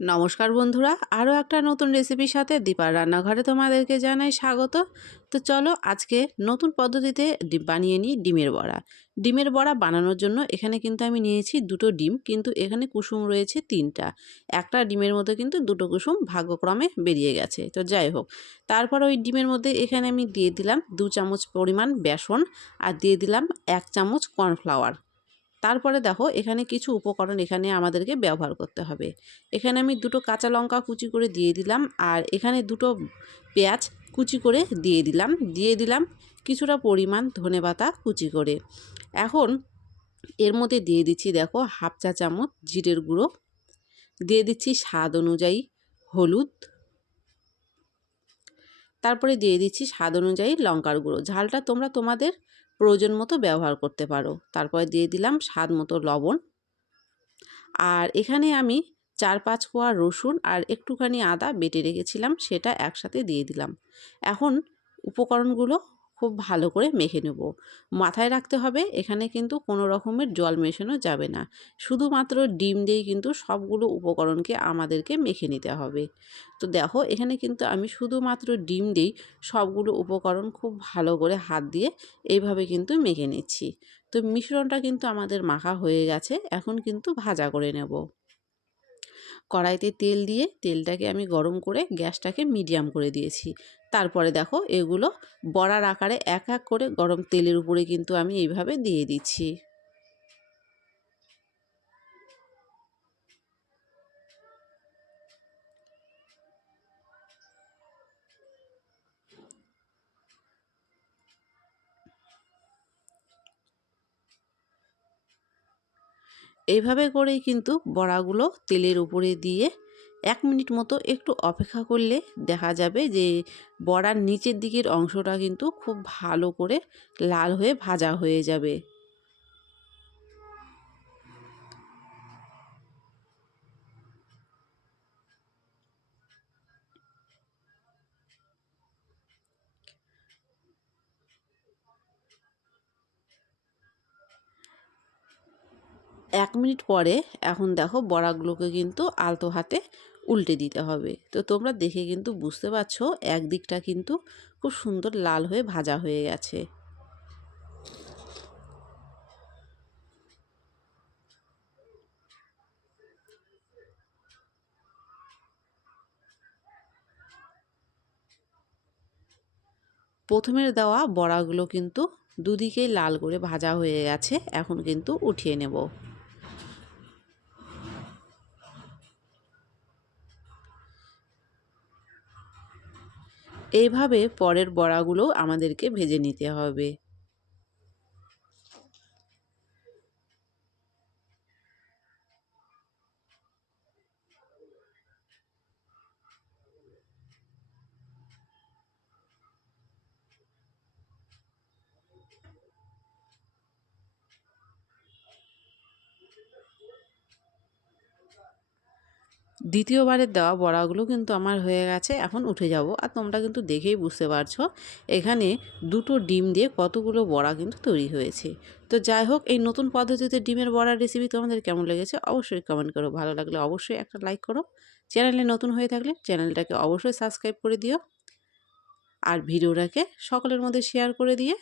নমস্কার বন্ধুরা, আরও একটা নতুন রেসিপির সাথে দীপার রান্নাঘরে তোমাদেরকে জানাই স্বাগত। তো চলো আজকে নতুন পদ্ধতিতে বানিয়ে নিই ডিমের বড়া। ডিমের বড়া বানানোর জন্য এখানে কিন্তু আমি নিয়েছি দুটো ডিম, কিন্তু এখানে কুসুম রয়েছে তিনটা। একটা ডিমের মধ্যে কিন্তু দুটো কুসুম ভাগ্যক্রমে বেরিয়ে গেছে। তো যাই হোক, তারপর ওই ডিমের মধ্যে এখানে আমি দিয়ে দিলাম দু চামচ পরিমাণ বেসন আর দিয়ে দিলাম এক চামচ কর্নফ্লাওয়ার। তারপরে দেখো এখানে কিছু উপকরণ এখানে আমাদেরকে ব্যবহার করতে হবে। এখানে আমি দুটো কাঁচা লঙ্কা কুচি করে দিয়ে দিলাম আর এখানে দুটো পেঁয়াজ কুচি করে দিয়ে দিলাম। দিয়ে দিলাম কিছুটা পরিমাণ ধনে পাতা কুচি করে। এখন এর মধ্যে দিয়ে দিচ্ছি দেখো হাফ চা চামচ জিরের গুঁড়ো। দিয়ে দিচ্ছি স্বাদ অনুযায়ী হলুদ। তারপরে দিয়ে দিচ্ছি স্বাদ অনুযায়ী লঙ্কার গুঁড়ো। ঝালটা তোমরা তোমাদের প্রয়োজন মতো ব্যবহার করতে পারো। তারপরে দিয়ে দিলাম স্বাদ মতো লবণ। আর এখানে আমি চার পাঁচ কোয়া রসুন আর একটুখানি আদা বেটে রেখেছিলাম, সেটা একসাথে দিয়ে দিলাম। এখন উপকরণগুলো খুব ভালো করে মেখে নেব। মাথায় রাখতে হবে, এখানে কিন্তু কোনো রকমের জল মেশানো যাবে না। শুধুমাত্র ডিম দিয়েই কিন্তু সবগুলো উপকরণকে আমাদেরকে মেখে নিতে হবে। তো দেখো, এখানে কিন্তু আমি শুধুমাত্র ডিম দিয়েই সবগুলো উপকরণ খুব ভালো করে হাত দিয়ে এইভাবে কিন্তু মেখে নিচ্ছি। তো মিশ্রণটা কিন্তু আমাদের মাখা হয়ে গেছে, এখন কিন্তু ভাজা করে নেব। কড়াইতে তেল দিয়ে তেলটাকে আমি গরম করে গ্যাসটাকে মিডিয়াম করে দিয়েছি। তারপরে দেখো এগুলো বড়ার আকারে এক এক করে গরম তেলের উপরে কিন্তু আমি এইভাবে দিয়ে দিচ্ছি। এইভাবে করেই কিন্তু বড়াগুলো তেলের উপরে দিয়ে এক মিনিট মতো একটু অপেক্ষা করলে দেখা যাবে যে বড়ার নিচের দিকের অংশটা কিন্তু খুব ভালো করে লাল হয়ে ভাজা হয়ে যাবে। এক মিনিট পরে এখন দেখো বড়াগুলোকে কিন্তু আলতো হাতে উল্টে দিতে হবে। তো তোমরা দেখে কিন্তু বুঝতে পারছ একদিকটা কিন্তু খুব সুন্দর লাল হয়ে ভাজা হয়ে গেছে। প্রথমের দেওয়া বড়াগুলো কিন্তু দুদিকেই লাল করে ভাজা হয়ে গেছে, এখন কিন্তু উঠিয়ে নেব। এইভাবে পরের বড়াগুলো আমাদেরকে ভেজে নিতে হবে। দ্বিতীয়বারের দেওয়া বড়াগুলো কিন্তু আমার হয়ে গেছে, এখন উঠে যাব। আর তোমরা কিন্তু দেখেই বুঝতে পারছ, এখানে দুটো ডিম দিয়ে কতগুলো বড়া কিন্তু তৈরি হয়েছে। তো যাই হোক, এই নতুন পদ্ধতিতে ডিমের বড়ার রেসিপি তোমাদের কেমন লেগেছে অবশ্যই কমেন্ট করো। ভালো লাগলে অবশ্যই একটা লাইক করো। চ্যানেলে নতুন হয়ে থাকলে চ্যানেলটাকে অবশ্যই সাবস্ক্রাইব করে দিও। আর ভিডিওটাকে সকলের মধ্যে শেয়ার করে দিয়ে